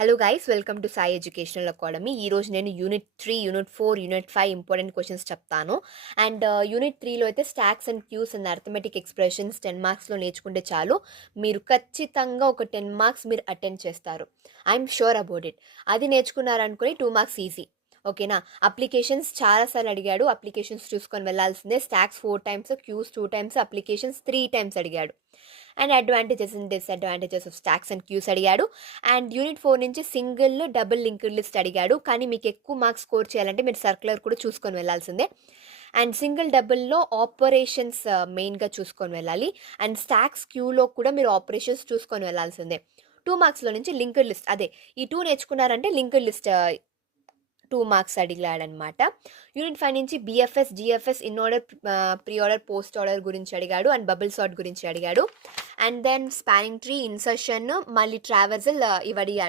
Hello guys welcome to Sai educational academy. ఈరోజు నేను unit 3, unit 4, unit 5 important questions చెప్తాను. And unit 3లో అయితే stacks and queues and arithmetic expressions 10 మార్క్స్లో నేర్చుకుంటే చాలు, మీరు ఖచ్చితంగా ఒక 10 మార్క్స్ మీరు అటెండ్ చేస్తారు. I'm sure about it. అది నేర్చుకున్నారనుకుని 2 మార్క్స్ ఈజీ. ఓకేనా? అప్లికేషన్స్ చాలాసార్లు అడిగాడు, అప్లికేషన్స్ చూసుకొని వెళ్ళాల్సిందే. Stacks 4 times, queues 2 times, applications 3 times అడిగాడు. And advantages and disadvantages of stacks and queues అడిగాడు. అండ్ యూనిట్ 4 నుంచి సింగిల్ డబుల్ లింక్డ్ లిస్ట్ అడిగాడు. కానీ మీకు ఎక్కువ మార్క్స్ స్కోర్ చేయాలంటే మీరు సర్క్యులర్ కూడా చూసుకొని వెళ్ళాల్సిందే. అండ్ సింగిల్ డబుల్లో ఆపరేషన్స్ మెయిన్గా చూసుకొని వెళ్ళాలి. అండ్ స్టాక్స్ క్యూలో కూడా మీరు ఆపరేషన్స్ చూసుకొని వెళ్ళాల్సిందే. 2 మార్క్స్లో నుంచి లింక్డ్ లిస్ట్, అదే ఈ 2 నేర్చుకున్నారంటే లింక్డ్ లిస్ట్ 2 మార్క్స్ అడిగాడనమాట. యూనిట్ 5 నుంచి BFS, DFS, inorder, preorder, postorder గురించి అడిగాడు. అండ్ బబుల్ సార్ట్ గురించి అడిగాడు. And then spanning tree, insertion, మళ్ళీ ట్రావెర్సల్ ఇవి అడిగాడు.